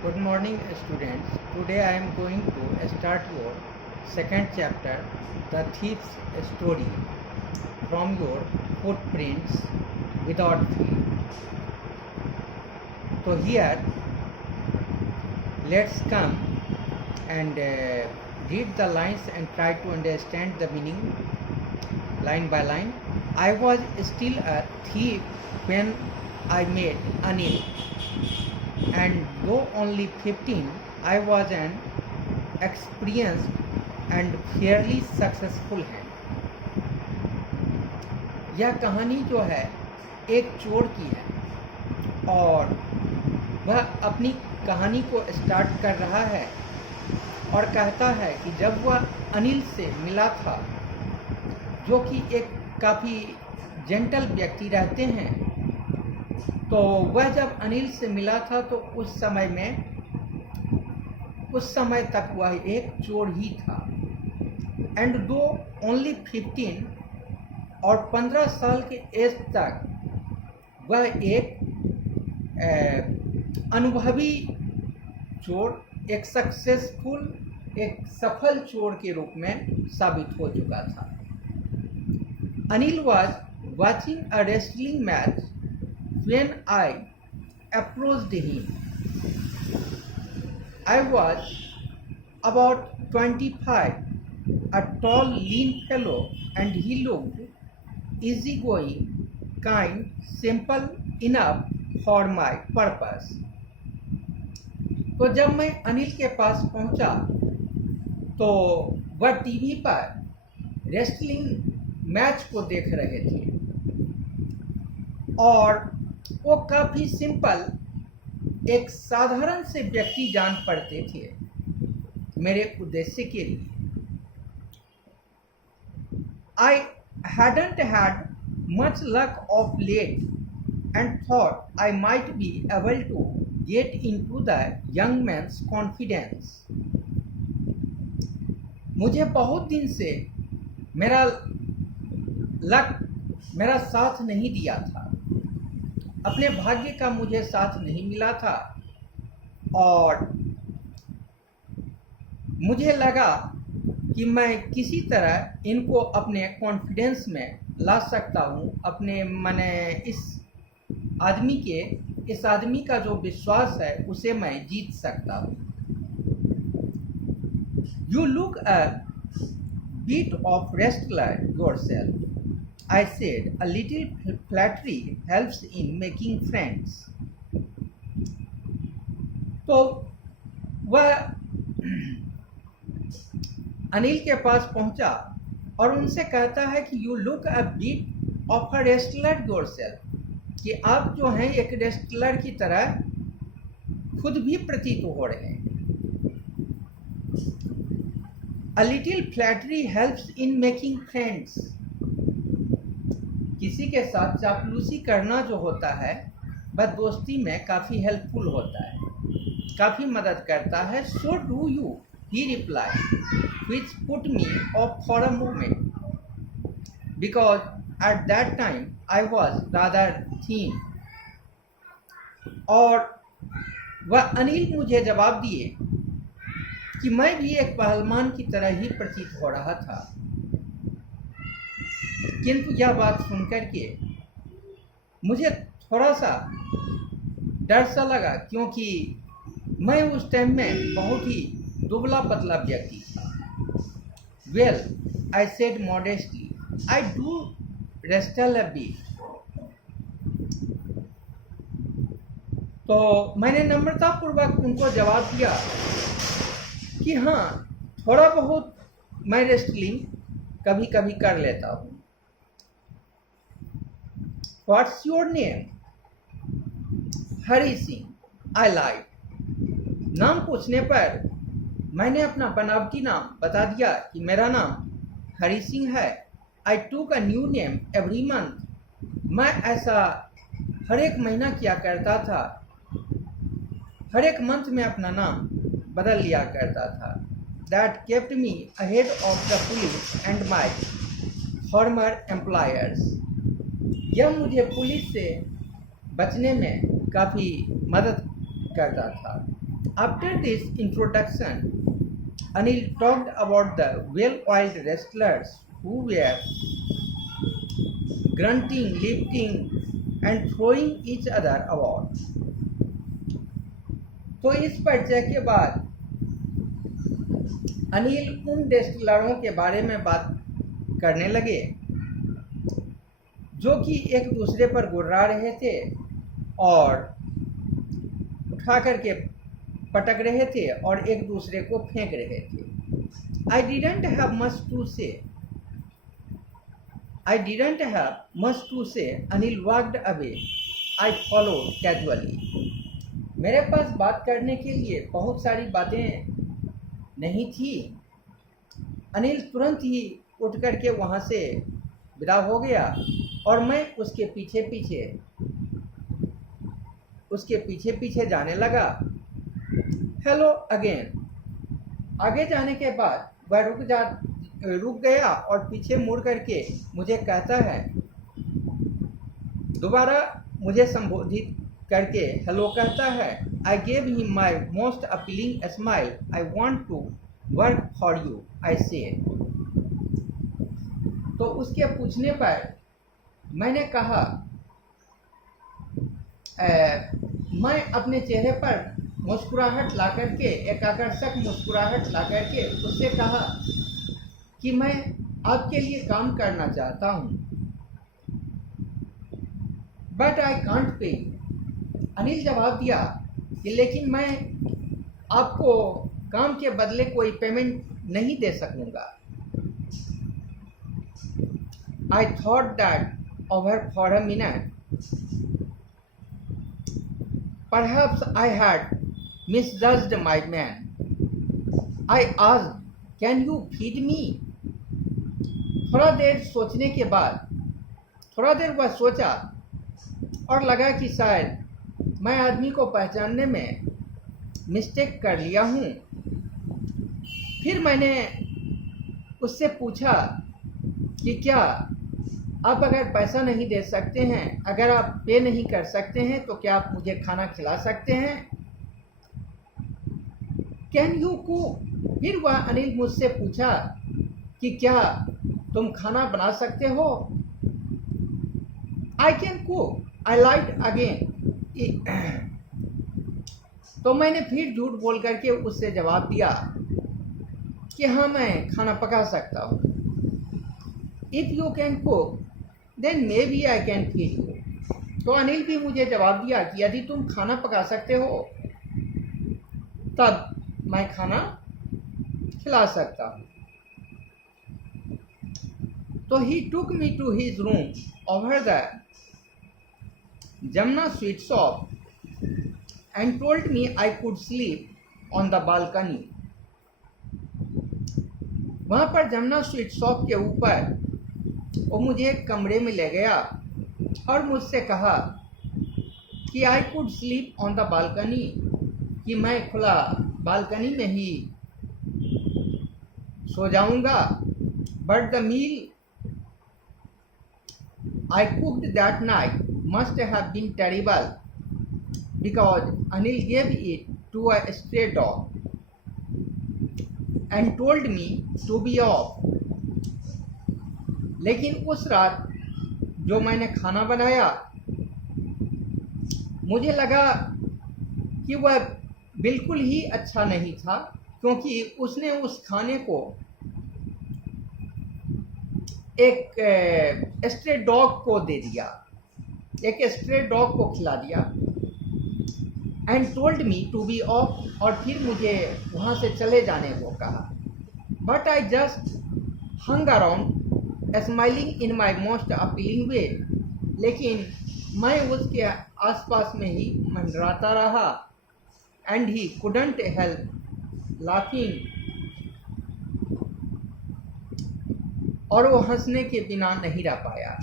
Good morning, students. Today I am going to start your second chapter, The Thief's Story, from your Footprints Without Feet. So here, let's come and read the lines and try to understand the meaning line by line. I was still a thief when I met Anil, and though only 15, I was an experienced and fairly successful hand. यह कहानी जो है एक चोर की है और वह अपनी कहानी को स्टार्ट कर रहा है और कहता है कि जब वह अनिल से मिला था, जो कि एक काफ़ी जेंटल व्यक्ति रहते हैं, तो वह जब अनिल से मिला था तो उस समय तक वह एक चोर ही था। एंड दो ओनली 15 और 15 साल के एज तक वह एक अनुभवी चोर, एक सक्सेसफुल, एक सफल चोर के रूप में साबित हो चुका था। Anil was watching a wrestling match when I approached him. I was about 25, a tall, lean fellow, and he looked easygoing, kind, simple enough for my purpose. तो जब मैं अनिल के पास पहुंचा तो वह टीवी पर रेसलिंग मैच को देख रहे थे और वो काफ़ी सिंपल, एक साधारण से व्यक्ति जान पड़ते थे मेरे उद्देश्य के लिए। I hadn't had much luck of late and thought I might be able to get into the young man's confidence. मुझे बहुत दिन से मेरा साथ नहीं दिया था, अपने भाग्य का मुझे साथ नहीं मिला था और मुझे लगा कि मैं किसी तरह इनको अपने कॉन्फिडेंस में ला सकता हूँ, अपने इस आदमी का जो विश्वास है उसे मैं जीत सकता हूँ। You look a bit of wrestler yourself, I said. A little flattery helps in making friends. तो वह अनिल के पास पहुंचा और उनसे कहता है कि you look a bit of a wrestler yourself, कि आप जो हैं एक रेस्टलर की तरह खुद भी प्रतीत हो रहे हैं। A little flattery helps in making friends. किसी के साथ चापलूसी करना जो होता है वह दोस्ती में काफ़ी हेल्पफुल होता है, काफ़ी मदद करता है। So do you, he replied, which put me off for a moment, because at that time I was rather thin. और वह अनिल मुझे जवाब दिए कि मैं भी एक पहलवान की तरह ही प्रतीत हो रहा था, किंतु यह बात सुनकर के मुझे थोड़ा सा डर सा लगा, क्योंकि मैं उस टाइम में बहुत ही दुबला पतला व्यक्ति था। Well, I said modestly, I do wrestle a bit. तो मैंने नम्रतापूर्वक उनको जवाब दिया कि हाँ, थोड़ा बहुत मैं रेस्टलिंग कभी कभी कर लेता हूँ। What's your name? Hari Singh, I lied. नाम पूछने पर मैंने अपना बनावटी नाम बता दिया कि मेरा नाम हरी सिंह है। I took a new name every month. मैं ऐसा हर एक महीना किया करता था, हर एक मंथ में अपना नाम बदल लिया करता था। That kept me ahead of the police and my former employers. यह मुझे पुलिस से बचने में काफ़ी मदद करता था After this introduction, Anil talked about the well-oiled wrestlers who were grunting, lifting, and throwing each other about. तो इस परिचय के बाद अनिल उन रेस्लरों के बारे में बात करने लगे जो कि एक दूसरे पर गुर्रा रहे थे और उठा करके पटक रहे थे और एक दूसरे को फेंक रहे थे. I didn't have much to say. Anil walked away. I followed casually. मेरे पास बात करने के लिए बहुत सारी बातें नहीं थी. अनिल तुरंत ही उठ करके वहाँ से विदा हो गया और मैं उसके पीछे पीछे जाने लगा. Hello again. आगे जाने के बाद वह रुक गया और पीछे मुड़ करके मुझे कहता है, दोबारा मुझे संबोधित करके हेलो कहता है. I gave him my most appealing smile. I want to work for you, I said. तो उसके पूछने पर मैंने कहा, मैं अपने चेहरे पर मुस्कुराहट ला करके, एक आकर्षक मुस्कुराहट ला करके उससे कहा कि मैं आपके लिए काम करना चाहता हूँ. But I can't pay. Anil जवाब दिया कि लेकिन मैं आपको काम के बदले कोई पेमेंट नहीं दे सकूँगा. I thought that over for a minute. Perhaps I had misjudged my man. I asked, "Can you feed me?" थोड़ा देर सोचने के बाद, थोड़ा देर वह सोचा और लगा कि शायद मैं आदमी को पहचानने में मिस्टेक कर लिया हूँ. फिर मैंने उससे पूछा कि क्या आप अगर पैसा नहीं दे सकते हैं, अगर आप पे नहीं कर सकते हैं तो क्या आप मुझे खाना खिला सकते हैं? Can you cook? फिर वह अनिल मुझसे पूछा कि क्या तुम खाना बना सकते हो? I can cook. I lied again. तो मैंने फिर झूठ बोल करके उससे जवाब दिया कि हाँ, मैं खाना पका सकता हूँ. If you can cook then may be I can feed you. तो अनिल भी मुझे जवाब दिया कि यदि तुम खाना पका सकते हो तब मैं खाना खिला सकता हूँ. तो he took me to his room over the Jamuna sweet shop and told me I could sleep on the balcony. वहाँ पर जमुना स्वीट शॉप के ऊपर वो मुझे एक कमरे में ले गया और मुझसे कहा कि I could sleep on the balcony, कि मैं खुला बालकनी में ही सो जाऊंगा. But the meal I cooked that night must have been terrible because Anil gave it to a stray dog and told me to be off. लेकिन उस रात जो मैंने खाना बनाया, मुझे लगा कि वह बिल्कुल ही अच्छा नहीं था, क्योंकि उसने उस खाने को एक स्ट्रे डॉग को दे दिया, एक स्ट्रे डॉग को खिला दिया. And told me to be off. और फिर मुझे वहाँ से चले जाने को कहा. But I just hung around smiling in my most appealing way. लेकिन मैं उसके आसपास में ही मंडराता रहा. And he couldn't help laughing. और वो हंसने के बिना नहीं रह पाया.